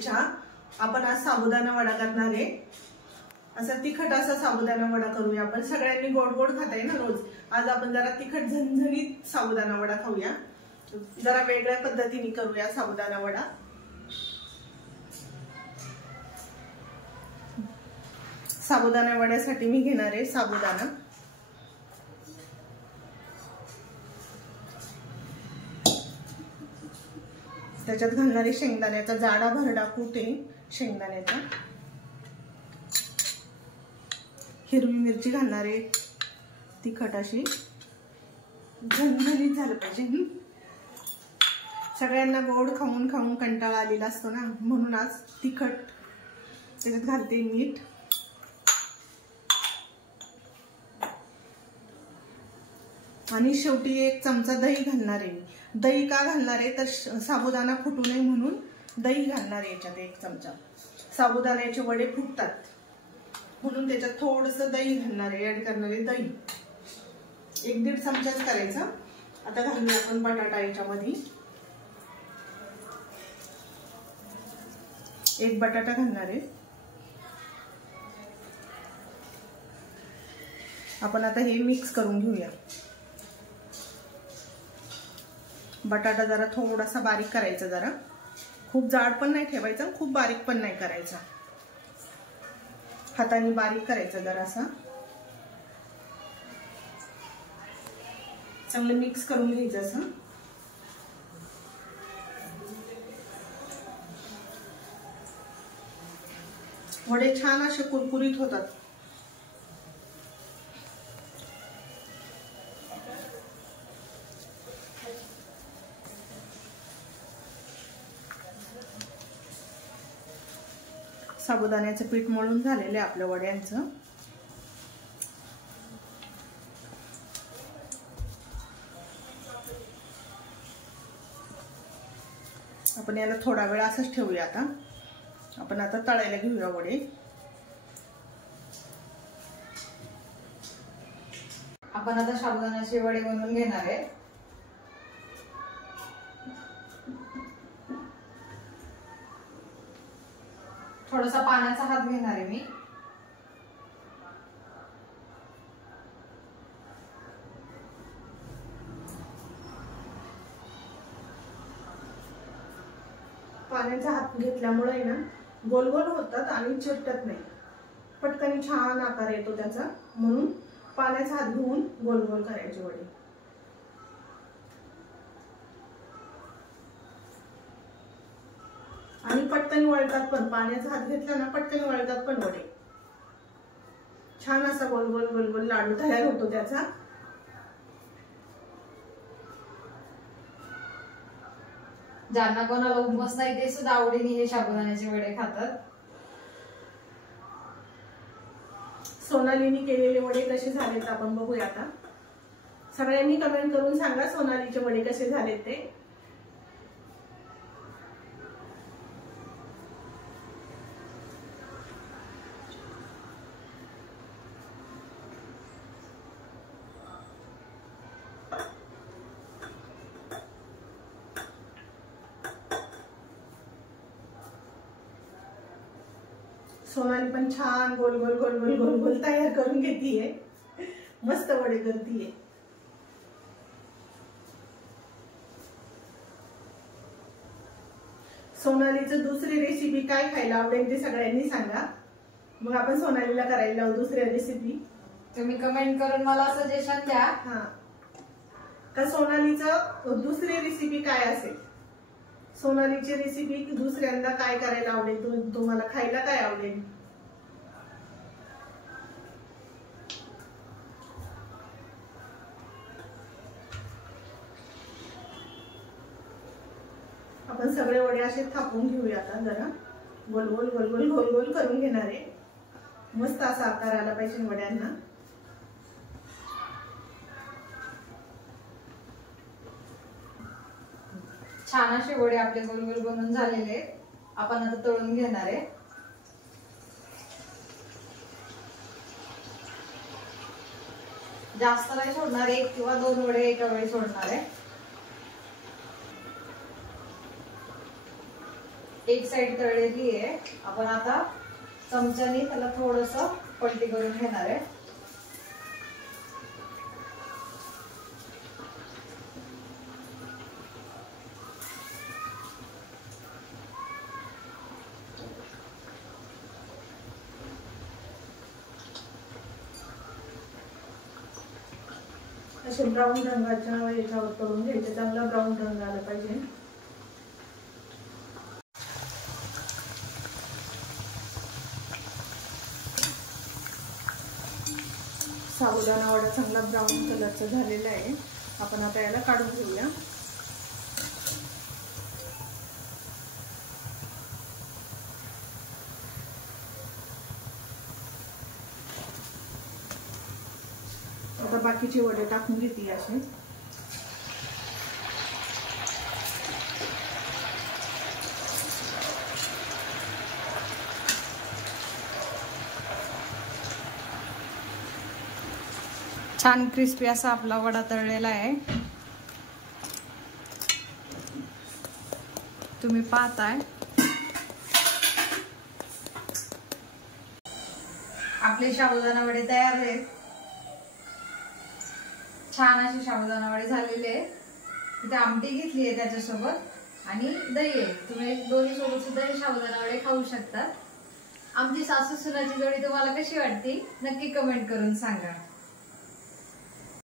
शुभेच्छा। आपण आज साबुदाणा वडा करणार आहे। असा तिखट असा साबुदाणा वडा करूया आपण। सगळ्यांनी गोड गोड खाताय ना रोज, आज आपण जरा तिखट झणझणीत साबुदाणा वडा खाऊया। जरा वेगळ्या पद्धतीने करूया साबुदाणा वडा। साबुदाणा वड्यासाठी मी घेणार आहे साबुदाणा, त्याच्यात घालणारे शेंगदाण्याचा जाडा भरडा कूट आहे शेंगदाण्याचा, हिरवी मिरची घालणारे तिखट अशी झणझणीत झालं पाहिजे। सगळ्यांना गोड खाऊन खाऊन कंटाळा आलेला असतो ना, म्हणून आज तिखट त्याच्यात घालते मीठ, आणि शेवटी 1 चमचा दही घालणार आहे। दही का घालणार आहे तर साबुदाणा फुटू नये म्हणून दही घालणार आहे याच्यात 1 चमचा। साबुदाण्याचे वडे फुटतात म्हणून त्याच्यात थोडंसं दही घालणार आहे, ऍड करणार आहे दही। 1-1.5 चमचाच करायचा। आता घालूया आपण बटाटा याच्यामध्ये, 1 बटाटा घालणार आहे आपण। आता हे मिक्स करून घेऊया। बटाटा जरा थोडासा बारीक करायचा, जरा खूप जाड पण नाही ठेवायचा, खूप बारीक पण नाही करायचा, हाताने बारीक करायचा जरासा। चांगलं मिक्स करून घ्यायचं असं। वडे छान असे कुरकुरीत होतात। साबुदाण्याचं पीठ मळून झालेलं आहे आपल्या वड्यांचं। आपण याला थोडा वेळ असंच ठेवूया। आता आपण आता तळायला घेऊया वडे। आपण आता साबुदाण्याचे वडे बनवून घेणार आहे। थोडासा पाण्याचा हात घेणार आहे मी। पाण्याचा हात घेतल्यामुळे ना गोल गोल होतात आणि चिटकत नाही, पटकन छान आकार येतो त्याचा, म्हणून पाण्याचा हात घेऊन गोल गोल करायचे वडे। आणि पटकन वळतात पण, पाण्याचा हात घेतला ना पटकन वळतात पण वडे। छान असा गोल गोल गोल गोल लाडू तयार होतो त्याचा। ज्यांना कोणाला उपवास नाही ते सुद्धा आवडीने हे साबुदाण्याचे वडे खातात। सोनालीने केलेले वडे कसे झालेत आपण बघूया आता। सगळ्यांनी कमेंट करून सांगा सोनालीचे वडे कसे झालेत ते। सोनाली पण छान गोल गोल गोल गोल गोल गोल तयार करून घेतीये, मस्त वडे करतीये। सोनालीचं दुसरी रेसिपी काय खायला आवडेल ते सगळ्यांनी सांगा, मग आपण सोनालीला करायला लावू दुसऱ्या रेसिपी। तुम्ही कमेंट करून मला सजेशन द्या हा का सोनालीचं दुसरी रेसिपी काय असेल, सोनालीची रेसिपी दुसऱ्यांदा काय करायला आवडेल, तुम्हाला खायला काय आवडेल। आपण सगळे वडे असे थापून घेऊया आता, जरा गोल गोल गोल गोल गोल गोल करून घेणार आहे। मस्त असा आकार आला पाहिजे वड्यांना। छान असे वडे आपले गोल गोल बनवून झालेले आहेत। आपण आता तळून घेणार आहे। जास्त नाही सोडणार, 1 किंवा 2 वडे एका वेळी सोडणार आहे। एक साइड तळलेली आहे. आपण आता चमच्याने त्याला थोडस पलटी करून घेणार आहे. असे ब्राऊन रंगाच्या याच्यावर करून घ्यायचे. चांगला ब्राऊन रंग आला पाहिजे. साबुदाणा वडा चांगला ब्राऊन कलरचा झालेला आहे. आपण आता याला काढून घेऊया. आता बाकीचे वडे टाकून घेते असे. छान क्रिस्पी असा आपला वडा तळलेला आहे. तुम्ही पाहताय आपले साबुदाणा वडे तयार आहेत. छान असे साबुदाणा वडे झालेले आहेत. इथे आमटी घेतली आहे त्याच्यासोबत आणि दही आहे. तुम्ही दोन्ही सोबत सुद्धा हे साबुदाणा वडे खाऊ शकतात. आमची सासू सुनाची जोडी तुम्हाला कशी वाटते नक्की कमेंट करून सांगा.